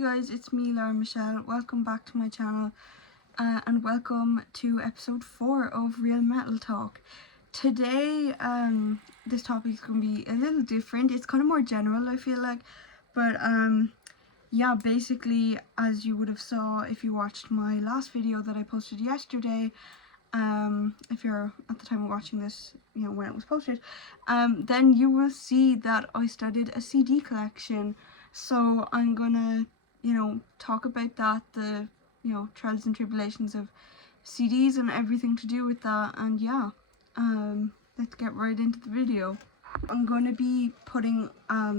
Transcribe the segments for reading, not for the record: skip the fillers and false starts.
guys, it's me, Laura Michelle. Welcome back to my channel and welcome to episode 4 of Real Metal Talk. Today, this topic is going to be a little different. It's kind of more general, I feel like, but yeah, basically, as you would have saw if you watched my last video that I posted yesterday, if you're at the time of watching this, you know, when it was posted, then you will see that I started a CD collection. So I'm gonna, talk about that, the, trials and tribulations of CDs and everything to do with that, and yeah, let's get right into the video. I'm going to be putting,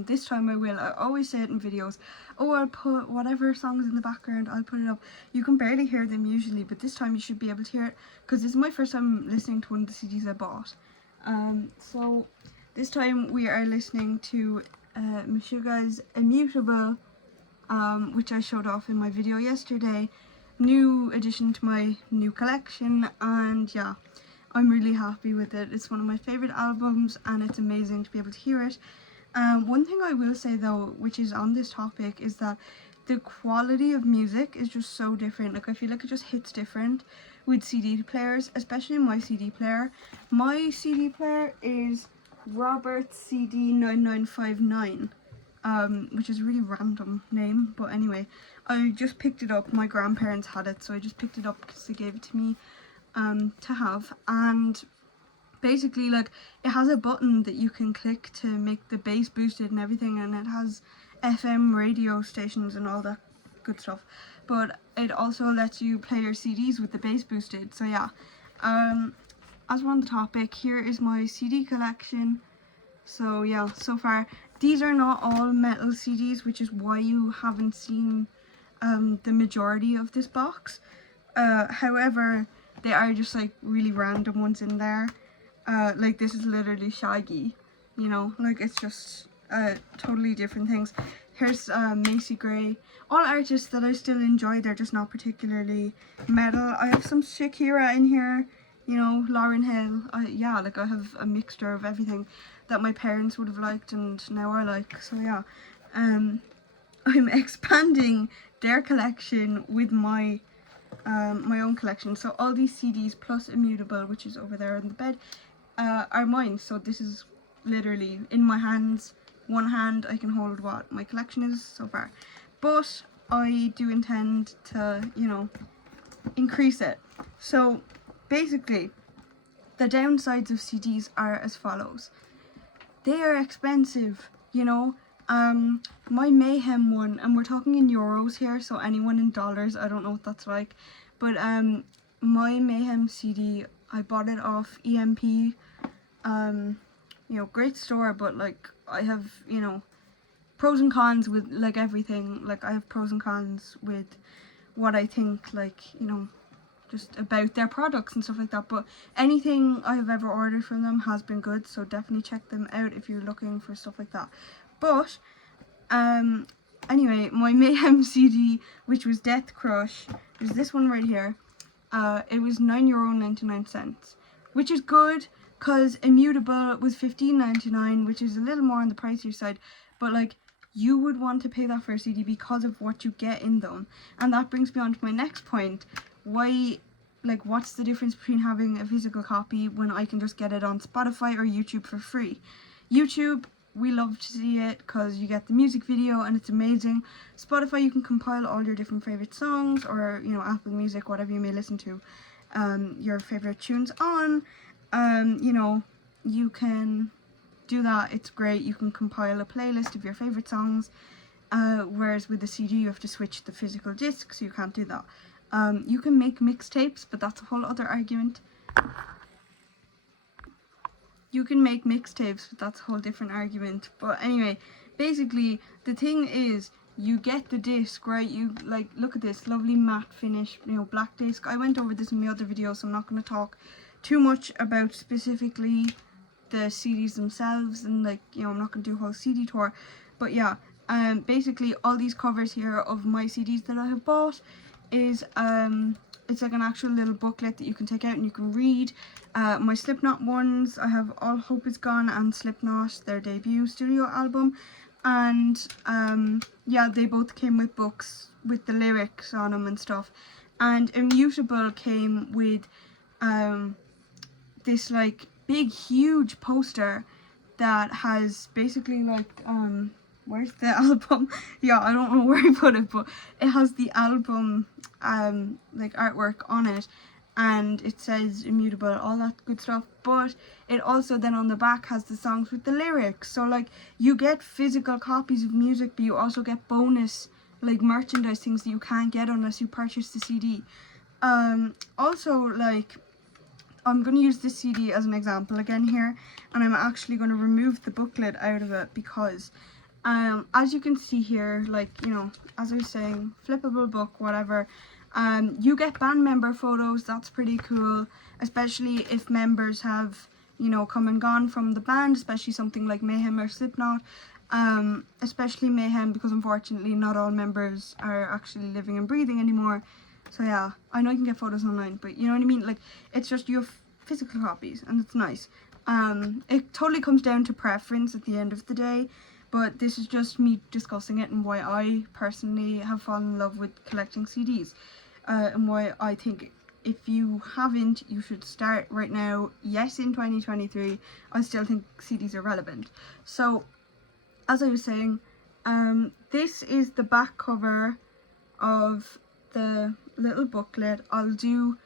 this time I always say it in videos, I'll put whatever songs in the background, I'll put it up. You can barely hear them usually, but this time you should be able to hear it, because this is my first time listening to one of the CDs I bought. So this time we are listening to Meshuggah's Immutable, which I showed off in my video yesterday. New addition to my new collection, and yeah, I'm really happy with it. It's one of my favourite albums and it's amazing to be able to hear it. One thing I will say though, which is on this topic, is that the quality of music is just so different. Like, I feel like it just hits different with CD players, especially my CD player. My CD player is Robert CD 9959, which is a really random name, but anyway, I just picked it up. My grandparents had it, so I just picked it up because they gave it to me to have. And basically, like, it has a button that you can click to make the bass boosted and everything, and it has FM radio stations and all that good stuff, but it also lets you play your CDs with the bass boosted. So yeah, as we're on the topic, here is my CD collection. So yeah, so far these are not all metal CDs, which is why you haven't seen the majority of this box. However, they are just like really random ones in there. Like, this is literally Shaggy, you know, like, it's just totally different things. Here's Macy Gray, all artists that I still enjoy, they're just not particularly metal. I have some Shakira in here, you know, Lauryn Hill. Yeah, like, I have a mixture of everything that my parents would have liked and now I like. So yeah, I'm expanding their collection with my own collection. So all these CDs plus Immutable, which is over there on the bed, are mine. So this is literally in my hands. One hand I can hold what my collection is so far, but I do intend to, you know, increase it. So basically, the downsides of CDs are as follows. They are expensive, you know. My Mayhem one, and we're talking in euros here, so anyone in dollars, I don't know what that's like, but my Mayhem CD, I bought it off EMP. You know, great store, but like, I have, you know, pros and cons with like everything. Like, I have pros and cons with what I think, like, you know, just about their products and stuff like that, but anything I have ever ordered from them has been good, so definitely check them out if you're looking for stuff like that. But anyway, my Mayhem CD, which was Death Crush, is this one right here. It was €9.99, which is good, because Immutable was $15.99, which is a little more on the pricier side, but like, you would want to pay that for a CD because of what you get in them. And that brings me on to my next point. Why, like, what's the difference between having a physical copy when I can just get it on Spotify or YouTube for free? YouTube, we love to see it because you get the music video and it's amazing. Spotify, you can compile all your different favorite songs, or, you know, Apple Music, whatever you may listen to your favorite tunes on. You know, you can do that. It's great. You can compile a playlist of your favorite songs, whereas with the CD you have to switch the physical disc, so you can't do that. You can make mixtapes, but that's a whole other argument. You can make mixtapes, but that's a whole different argument. But anyway, basically, the thing is, you get the disc, right? You, like, look at this lovely matte finish, you know, black disc. I went over this in my other video, so I'm not going to talk too much about specifically the CDs themselves, and, like, you know, I'm not going to do a whole CD tour. But yeah, basically, all these covers here of my CDs that I have bought is, it's like an actual little booklet that you can take out and you can read. My Slipknot ones, I have All Hope Is Gone and Slipknot, their debut studio album. and yeah, they both came with books with the lyrics on them and stuff. And Immutable came with this like big huge poster that has basically like where's the album? Yeah, I don't know where I put it, but it has the album like artwork on it, and it says Immutable, all that good stuff. But it also then on the back has the songs with the lyrics. So like you get physical copies of music, but you also get bonus like merchandise things that you can't get unless you purchase the CD. Also, like, I'm going to use this CD as an example again here, and I'm actually going to remove the booklet out of it because as you can see here, like, you know, as I was saying, flippable book, whatever. You get band member photos. That's pretty cool, especially if members have, you know, come and gone from the band, especially something like Mayhem or Slipknot. Especially Mayhem, because unfortunately not all members are actually living and breathing anymore. So yeah, I know you can get photos online, but you know what I mean? Like, it's just you have physical copies, and it's nice. It totally comes down to preference at the end of the day, but this is just me discussing it and why I personally have fallen in love with collecting CDs, and why I think if you haven't, you should start right now. Yes, in 2023, I still think CDs are relevant. So, as I was saying, this is the back cover of the little booklet. I'll do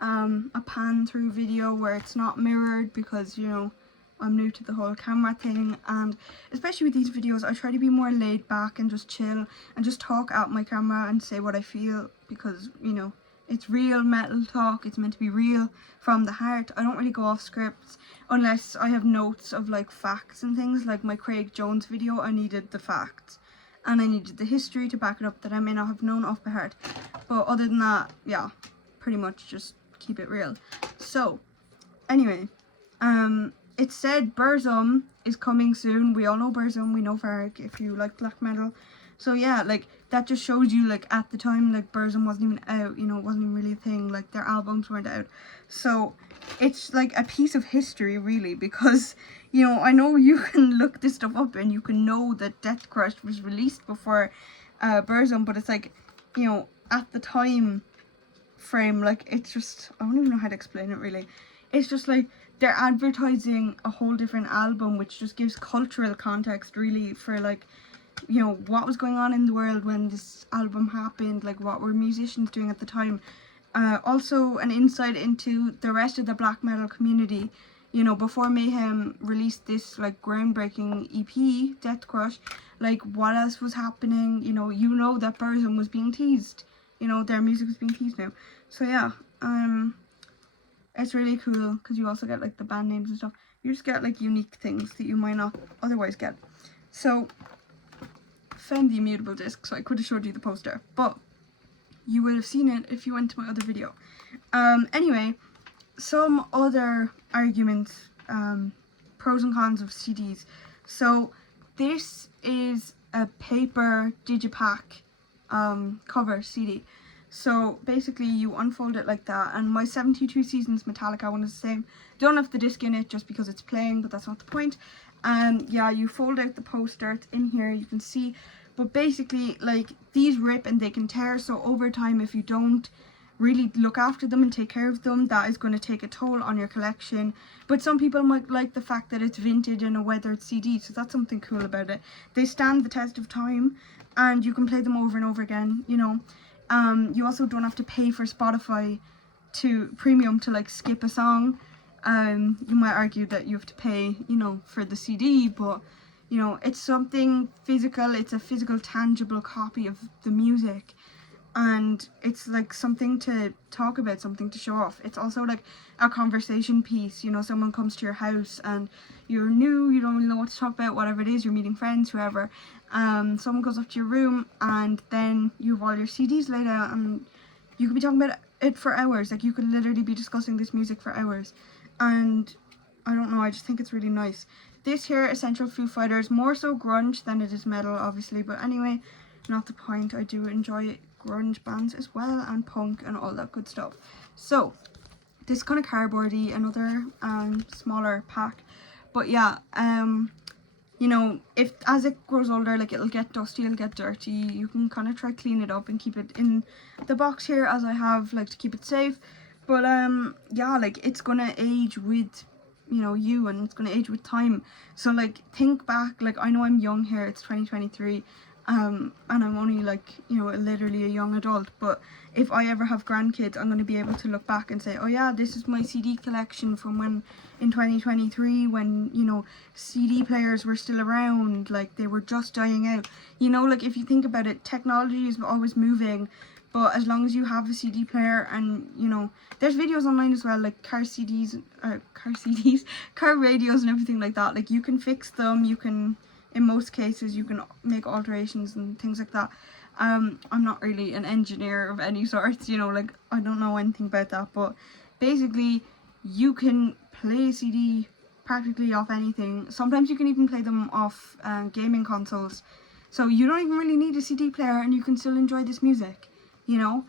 a pan through video where it's not mirrored because, you know, I'm new to the whole camera thing, and especially with these videos I try to be more laid back and just chill and just talk at my camera and say what I feel, because, you know, it's real metal talk. It's meant to be real from the heart. I don't really go off scripts unless I have notes of like facts and things. Like my Craig Jones video, I needed the facts and I needed the history to back it up that I may not have known off by heart. But other than that, yeah, pretty much just keep it real. So anyway, it said Burzum is coming soon. We all know Burzum, we know Varg if you like black metal. So yeah, like, that just shows you, like, at the time, like, Burzum wasn't even out, you know, it wasn't even really a thing, like, their albums weren't out. So it's like a piece of history, really, because, you know, I know you can look this stuff up and you can know that Death Crush was released before Burzum, but it's like, you know, at the time frame, like, it's just, I don't even know how to explain it, really. It's just like they're advertising a whole different album, which just gives cultural context, really, for, like, you know, what was going on in the world when this album happened, like what were musicians doing at the time. Also an insight into the rest of the black metal community. You know, before Mayhem released this like groundbreaking EP, Death Crush, like what else was happening? You know that Burzum was being teased. You know, their music was being teased now. So yeah, it's really cool because you also get like the band names and stuff. You just get like unique things that you might not otherwise get. So found the Immutable disc, so I could have showed you the poster, but you will have seen it if you went to my other video. Anyway, some other arguments, pros and cons of CDs. So this is a paper digipack cover CD. So basically you unfold it like that, and my 72 Seasons Metallica one is the same. Don't have the disc in it just because it's playing, but that's not the point. Yeah, you fold out the poster, it's in here, you can see. But basically, like, these rip and they can tear, so over time, if you don't really look after them and take care of them, that is going to take a toll on your collection. But some people might like the fact that it's vintage and a weathered CD, so that's something cool about it. They stand the test of time, and you can play them over and over again, you know. You also don't have to pay for Spotify to premium to, like, skip a song. You might argue that you have to pay, you know, for the CD, but, you know, it's something physical. It's a physical, tangible copy of the music, and it's like something to talk about, something to show off. It's also like a conversation piece. You know, someone comes to your house and you're new, you don't really know what to talk about, whatever it is, you're meeting friends, whoever. Someone goes up to your room and then you have all your CDs laid out and you could be talking about it for hours. Like, you could literally be discussing this music for hours. And I don't know, I just think it's really nice. This here, Essential Foo Fighters, more so grunge than it is metal, obviously, but anyway, not the point. I do enjoy grunge bands as well, and punk and all that good stuff. So this kind of cardboardy, another smaller pack, but yeah, you know, if as it grows older, like it'll get dusty, it'll get dirty, you can kind of try clean it up and keep it in the box here as I have, like, to keep it safe. But yeah, like it's gonna age with, you know, you, and it's gonna age with time. So like think back, like I know I'm young here, it's 2023, and I'm only like, you know, literally a young adult, but if I ever have grandkids, I'm going to be able to look back and say, oh yeah, this is my CD collection from when in 2023, when, you know, CD players were still around, like they were just dying out. You know, like if you think about it, technology is always moving, but as long as you have a CD player, and, you know, there's videos online as well, like car radios and everything like that. Like you can fix them, you can, in most cases, you can make alterations and things like that. I'm not really an engineer of any sort, you know, like I don't know anything about that, but basically you can play a CD practically off anything. Sometimes you can even play them off gaming consoles, so you don't even really need a CD player and you can still enjoy this music, you know.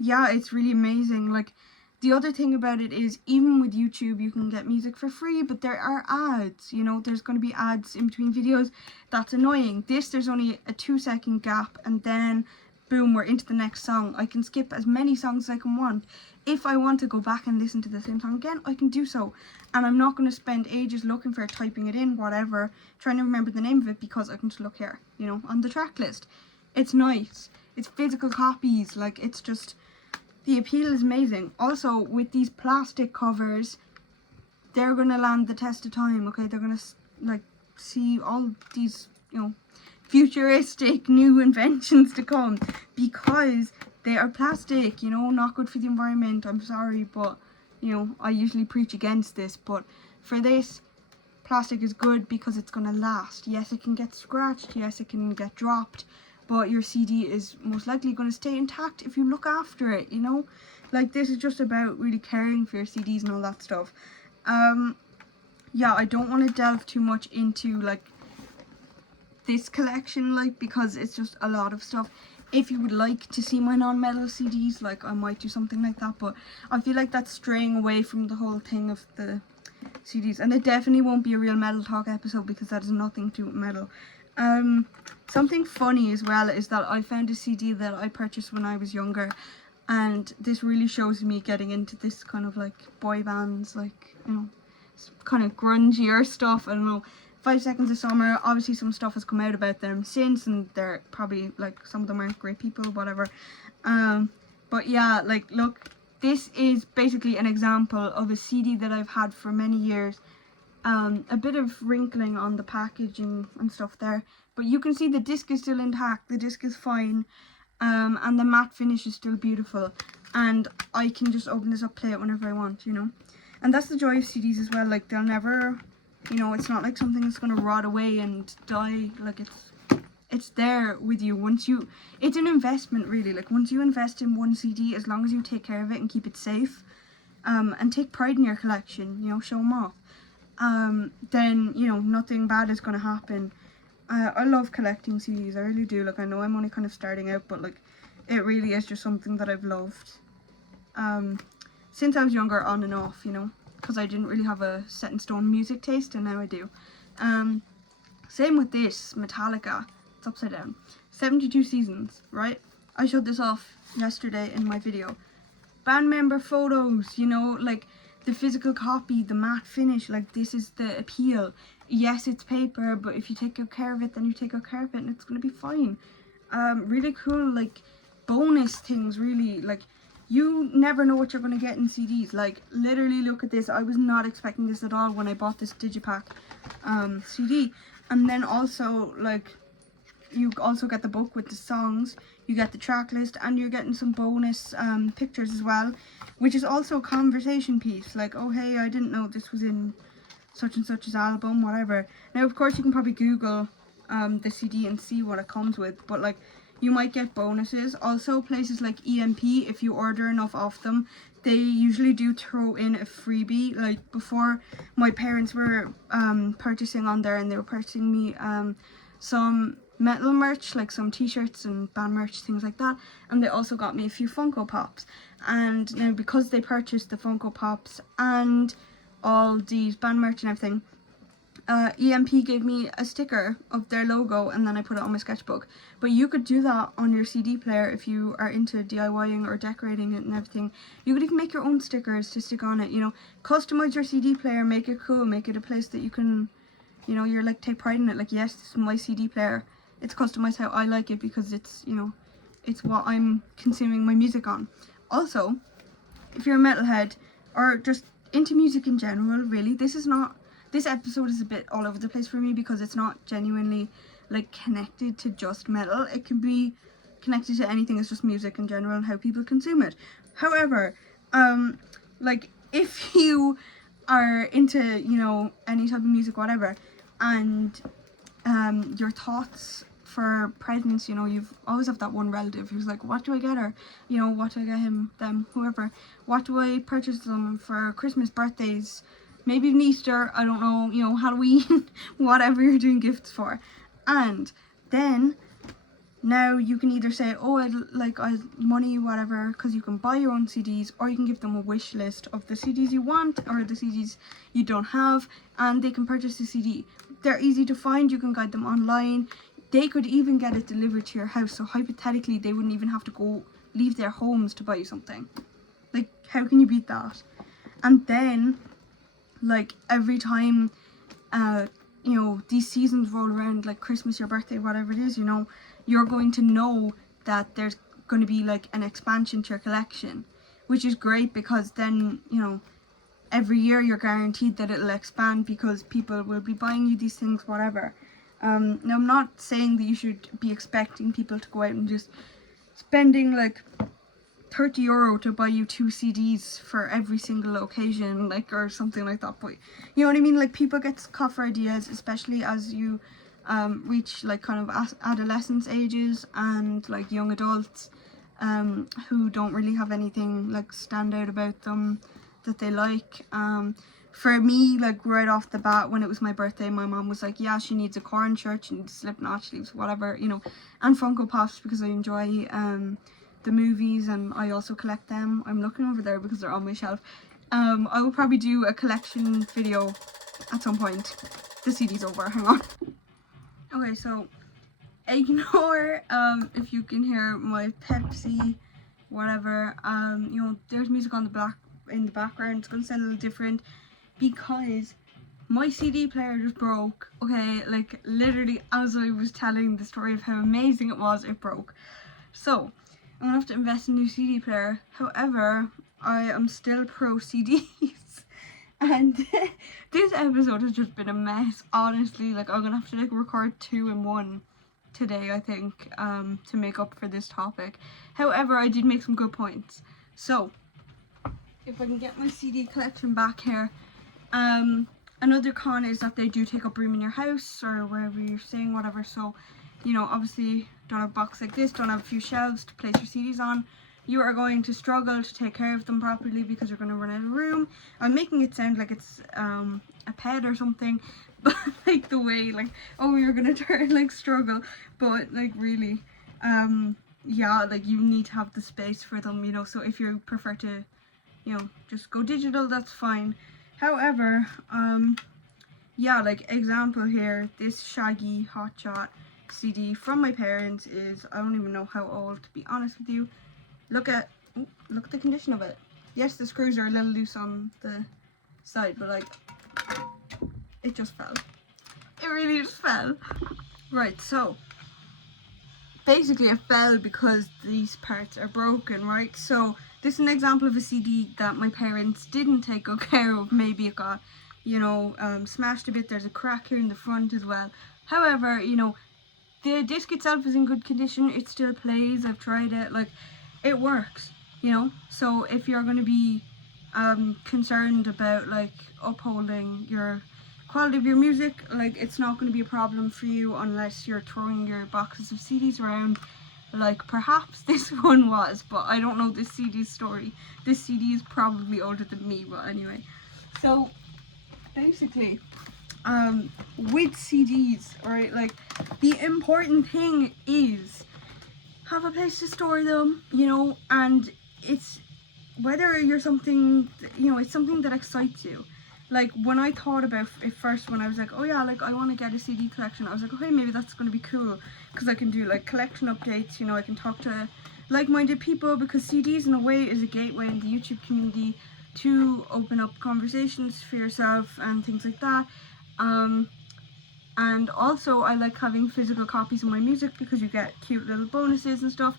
Yeah, it's really amazing. Like, the other thing about it is, even with YouTube, you can get music for free, but there are ads, you know, there's going to be ads in between videos. That's annoying. This, there's only a 2-second gap, and then boom, we're into the next song. I can skip as many songs as I can want. If I want to go back and listen to the same song again, I can do so. And I'm not going to spend ages looking for it, typing it in, whatever, trying to remember the name of it, because I can just look here, you know, on the track list. It's nice. It's physical copies. Like, it's just, the appeal is amazing. Also, with these plastic covers, they're going to land the test of time, okay? They're going to, like, see all these, you know, futuristic new inventions to come, because they are plastic, you know, not good for the environment. I'm sorry, but, you know, I usually preach against this, but for this, plastic is good because it's going to last. Yes, it can get scratched, yes, it can get dropped, but your CD is most likely going to stay intact if you look after it, you know. Like, this is just about really caring for your CDs and all that stuff. Yeah, I don't want to delve too much into, like, this collection, like, because it's just a lot of stuff. If you would like to see my non-metal CDs, like, I might do something like that, but I feel like that's straying away from the whole thing of the CDs, and it definitely won't be a real Metal Talk episode, because that has nothing to do with metal. Something funny as well is that I found a CD that I purchased when I was younger, and this really shows me getting into this kind of like boy bands, like, you know, kind of grungier stuff. I don't know, 5 Seconds of Summer, obviously some stuff has come out about them since, and they're probably, like, some of them aren't great people, whatever. But yeah, like, look, this is basically an example of a CD that I've had for many years. A bit of wrinkling on the packaging and stuff there, but you can see the disc is still intact, the disc is fine, and the matte finish is still beautiful, and I can just open this up, play it whenever I want, you know. And that's the joy of CDs as well, like, they'll never, you know, it's not like something that's going to rot away and die. Like, it's there with you once you, it's an investment really. Like, once you invest in one CD, as long as you take care of it and keep it safe, and take pride in your collection, you know, show them off, then, you know, nothing bad is going to happen. I love collecting CDs, I really do. Like, I know I'm only kind of starting out, but, like, it really is just something that I've loved since I was younger, on and off, you know, because I didn't really have a set in stone music taste, and now I do. Same with this Metallica. It's upside down. 72 Seasons, right? I showed this off yesterday in my video. Band member photos, you know, like, the physical copy, the matte finish, like, this is the appeal. Yes, it's paper, but if you take good care of it, then you take good care of it, and it's gonna be fine. Really cool, like, bonus things, really. Like, you never know what you're gonna get in CDs. Like, literally, look at this. I was not expecting this at all when I bought this Digipack CD. And then also, like, you also get the book with the songs, you get the track list, and you're getting some bonus pictures as well, which is also a conversation piece. Like, oh hey, I didn't know this was in such and such's album, whatever. Now, of course, you can probably Google the CD and see what it comes with, but, like, you might get bonuses. Also, places like EMP, if you order enough of them, they usually do throw in a freebie. Like, before, my parents were purchasing on there, and they were purchasing me some metal merch, like some t-shirts and band merch, things like that, and they also got me a few Funko Pops. And now, because they purchased the Funko Pops and all these band merch and everything, EMP gave me a sticker of their logo and then I put it on my sketchbook. But you could do that on your CD player if you are into DIYing or decorating it and everything. You could even make your own stickers to stick on it, you know. Customize your CD player, make it cool, make it a place that you can, you know, you're like, take pride in it. Like, yes, this is my CD player. It's customized how I like it because it's, you know, it's what I'm consuming my music on. Also, if you're a metalhead or just into music in general, really, this episode is a bit all over the place for me because it's not genuinely like connected to just metal. It can be connected to anything. It's just music in general and how people consume it. However, like if you are into, you know, any type of music, whatever, and your thoughts for presents, you know, you've always have that one relative who's like, what do I get her? You know, what do I get him, them, whoever? What do I purchase them for Christmas, birthdays, maybe even Easter, I don't know, you know, Halloween, whatever you're doing gifts for. And then now you can either say, oh, I money, whatever, because you can buy your own CDs, or you can give them a wish list of the CDs you want or the CDs you don't have, and they can purchase the CD. They're easy to find. You can guide them online. They could even get it delivered to your house, so hypothetically they wouldn't even have to go leave their homes to buy you something. Like, how can you beat that? And then, like, every time you know, these seasons roll around, like Christmas, your birthday, whatever it is, you know, you're going to know that there's going to be like an expansion to your collection, which is great because then, you know, every year you're guaranteed that it'll expand because people will be buying you these things, whatever. Now, I'm not saying that you should be expecting people to go out and just spending like €30 to buy you 2 CDs for every single occasion, like, or something like that. But you know what I mean? Like, people get caught for ideas, especially as you reach like kind of adolescence ages and like young adults who don't really have anything like stand out about them that they like. For me, like right off the bat, when it was my birthday, my mom was like, yeah, she needs a Korn shirt, she needs Slipknot sleeves, whatever, you know, and Funko Pops because I enjoy the movies and I also collect them. I'm looking over there because they're on my shelf. I will probably do a collection video at some point. The CD's over, hang on. Okay, so ignore if you can hear my Pepsi, whatever. You know, there's music on in the background. It's gonna sound a little different because my CD player just broke. Okay, like literally as I was telling the story of how amazing it was, it broke. So I'm gonna have to invest in a new CD player. However, I am still pro CDs. And this episode has just been a mess, honestly. Like, I'm gonna have to like record 2 in 1 today, I think, to make up for this topic. However, I did make some good points. So, if I can get my CD collection back here. Another con is that they do take up room in your house or wherever you're staying, whatever. So, you know, obviously don't have a box like this, don't have a few shelves to place your CDs on. You are going to struggle to take care of them properly because you're going to run out of room. I'm making it sound like it's a pet or something, but like the way, like, oh, you're going to like struggle, but like really, yeah, like you need to have the space for them, you know. So if you prefer to, you know, just go digital, that's fine. However, yeah, like example here, this Shaggy Hotshot CD from my parents is, I don't even know how old, to be honest with you. Look at the condition of it. Yes, the screws are a little loose on the side, but like, it just fell. It really just fell. Right, so basically it fell because these parts are broken, right? So this is an example of a CD that my parents didn't take good care of. Maybe it got, you know, smashed a bit. There's a crack here in the front as well. However, you know, the disc itself is in good condition. It still plays. I've tried it. Like, it works, you know. So if you're going to be concerned about like upholding your quality of your music, like, it's not going to be a problem for you unless you're throwing your boxes of CDs around like perhaps this one was, but I don't know this CD's story. This CD is probably older than me, but anyway. So basically, with CDs, right, like the important thing is have a place to store them, you know, and it's whether you're something, you know, it's something that excites you. like when I thought about it first, when I was like, oh yeah, like I want to get a CD collection, I was like, okay, maybe that's going to be cool because I can do like collection updates, you know, I can talk to like-minded people, because CDs in a way is a gateway in the YouTube community to open up conversations for yourself and things like that. And also I like having physical copies of my music because you get cute little bonuses and stuff.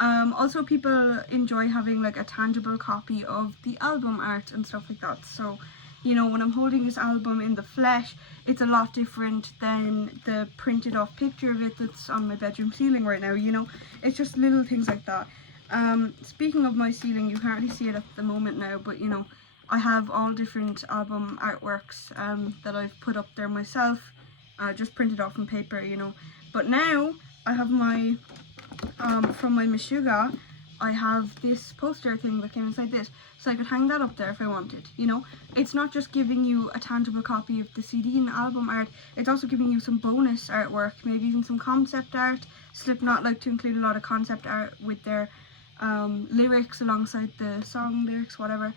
Also people enjoy having like a tangible copy of the album art and stuff like that. So, you know, when I'm holding this album in the flesh, it's a lot different than the printed off picture of it that's on my bedroom ceiling right now, you know. It's just little things like that. Speaking of my ceiling, you can't really see it at the moment now, but you know, I have all different album artworks that I've put up there myself, just printed off on paper, you know. But now I have my from my Meshuggah, I have this poster thing that came inside this, so I could hang that up there if I wanted, you know. It's not just giving you a tangible copy of the CD and album art, it's also giving you some bonus artwork, maybe even some concept art. Slipknot like to include a lot of concept art with their lyrics alongside the song lyrics, whatever.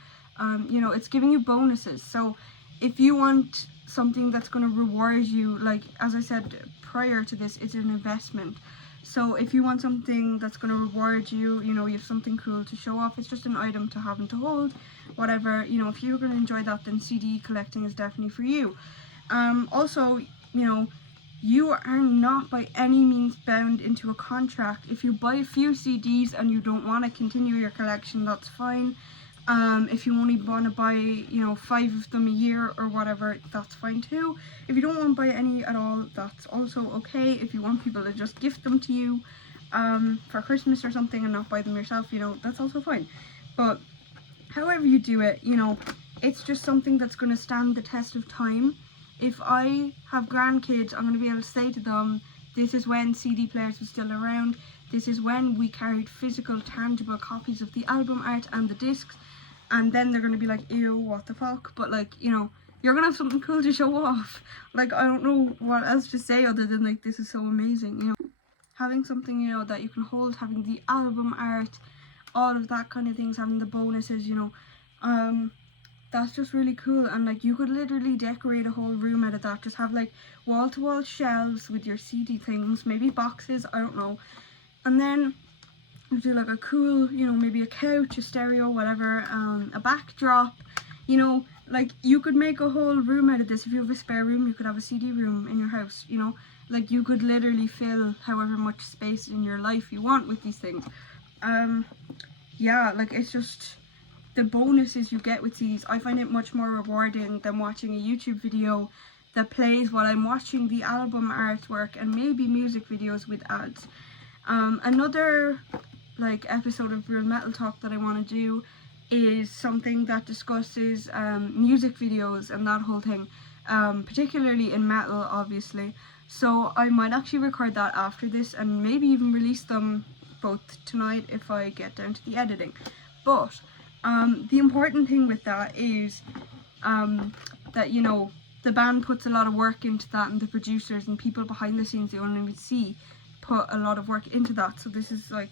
You know, it's giving you bonuses. So if you want something that's going to reward you, like as I said prior to this, it's an investment. So if you want something that's going to reward you, you know, you have something cool to show off, it's just an item to have and to hold, whatever, you know, if you're going to enjoy that, then CD collecting is definitely for you. Also, you know, you are not by any means bound into a contract. If you buy a few CDs and you don't want to continue your collection, that's fine. If you only want to buy, you know, 5 of them a year or whatever, that's fine too. If you don't want to buy any at all, that's also okay. If you want people to just gift them to you for Christmas or something and not buy them yourself, you know, that's also fine. But however you do it, you know, it's just something that's going to stand the test of time. If I have grandkids, I'm going to be able to say to them, this is when CD players were still around, this is when we carried physical, tangible copies of the album art and the discs, and then they're going to be like, ew, what the fuck, but like, you know, you're going to have something cool to show off. Like, I don't know what else to say other than like, this is so amazing, you know. Having something, you know, that you can hold, having the album art, all of that kind of things, having the bonuses, you know, that's just really cool. And like, you could literally decorate a whole room out of that. Just have like wall-to-wall shelves with your CD things, maybe boxes, I don't know. And then you do like a cool, you know, maybe a couch, a stereo, whatever, a backdrop, you know, like you could make a whole room out of this. If you have a spare room, you could have a CD room in your house, you know, like you could literally fill however much space in your life you want with these things. Yeah, like it's just the bonuses you get with CDs. I find it much more rewarding than watching a YouTube video that plays while I'm watching the album artwork and maybe music videos with ads. Another like episode of Real Metal Talk that I want to do is something that discusses music videos and that whole thing, particularly in metal, obviously. So I might actually record that after this and maybe even release them both tonight if I get down to the editing. But the important thing with that is that, you know, the band puts a lot of work into that, and the producers and people behind the scenes you don't even see put a lot of work into that. So this is like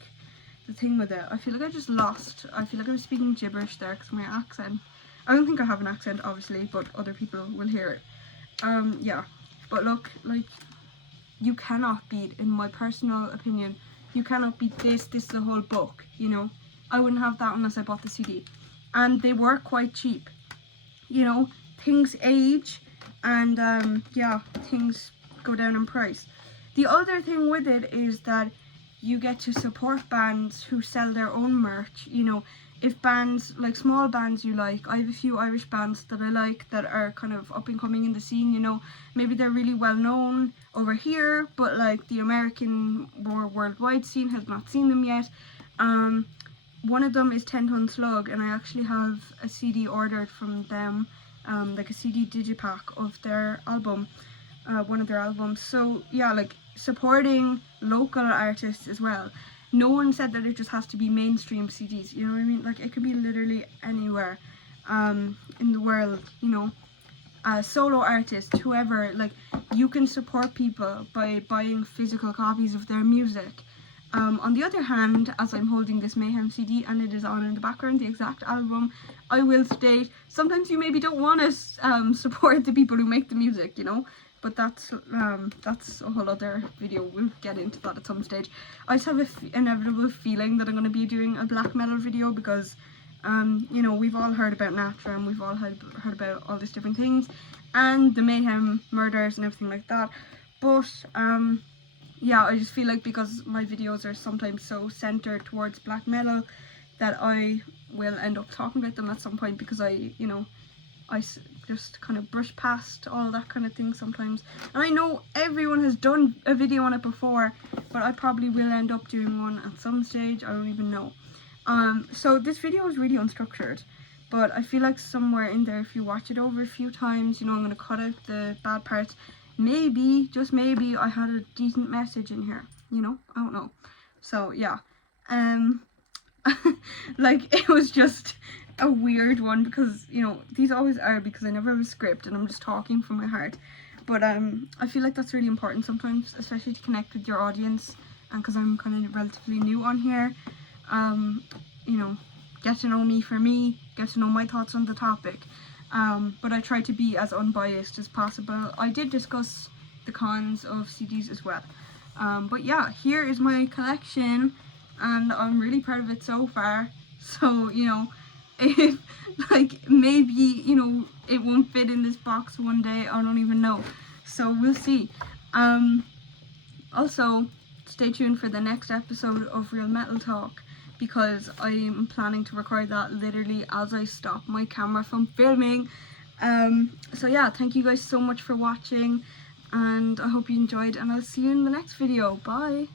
the thing with it. I feel like I just lost. I feel like I was speaking gibberish there because my accent. I don't think I have an accent, obviously, but other people will hear it. Yeah. But look, like, you cannot beat, in my personal opinion, you cannot beat this. This is the whole book, you know. I wouldn't have that unless I bought the CD. And they were quite cheap. You know, things age and yeah, things go down in price. The other thing with it is that you get to support bands who sell their own merch. You know, if bands, like small bands you like, I have a few Irish bands that I like that are kind of up and coming in the scene, you know, maybe they're really well known over here, but like the American or worldwide scene has not seen them yet. One of them is 10 Ton Slug, and I actually have a CD ordered from them, like a CD digipack of their album, one of their albums. So yeah, like supporting local artists as well. No one said that it just has to be mainstream CDs, you know what I mean? Like it could be literally anywhere in the world, you know. Solo artists, whoever, like you can support people by buying physical copies of their music. On the other hand, as I'm holding this Mayhem CD and it is on in the background, the exact album, I will state, sometimes you maybe don't want to support the people who make the music, you know, but that's a whole other video. We'll get into that at some stage. I just have an inevitable feeling that I'm going to be doing a black metal video because, you know, we've all heard about Natra and we've all heard about all these different things and the Mayhem murders and everything like that, but yeah, I just feel like because my videos are sometimes so centered towards black metal that I will end up talking about them at some point because I just kind of brush past all that kind of thing sometimes. And I know everyone has done a video on it before, but I probably will end up doing one at some stage. I don't even know. So this video is really unstructured, but I feel like somewhere in there, if you watch it over a few times, you know, I'm going to cut out the bad parts. Maybe, just maybe, I had a decent message in here, you know, I don't know. So yeah, like, it was just a weird one because, you know, these always are because I never have a script and I'm just talking from my heart. But I feel like that's really important sometimes, especially to connect with your audience, and because I'm kind of relatively new on here, you know, get to know me for me, get to know my thoughts on the topic. But I try to be as unbiased as possible. I did discuss the cons of CDs as well. But yeah, here is my collection and I'm really proud of it so far. So, you know, if, like, maybe, you know, it won't fit in this box one day, I don't even know. So we'll see. Also, stay tuned for the next episode of Real Metal Talk, because I'm planning to record that literally as I stop my camera from filming. So yeah, thank you guys so much for watching, and I hope you enjoyed, and I'll see you in the next video. Bye!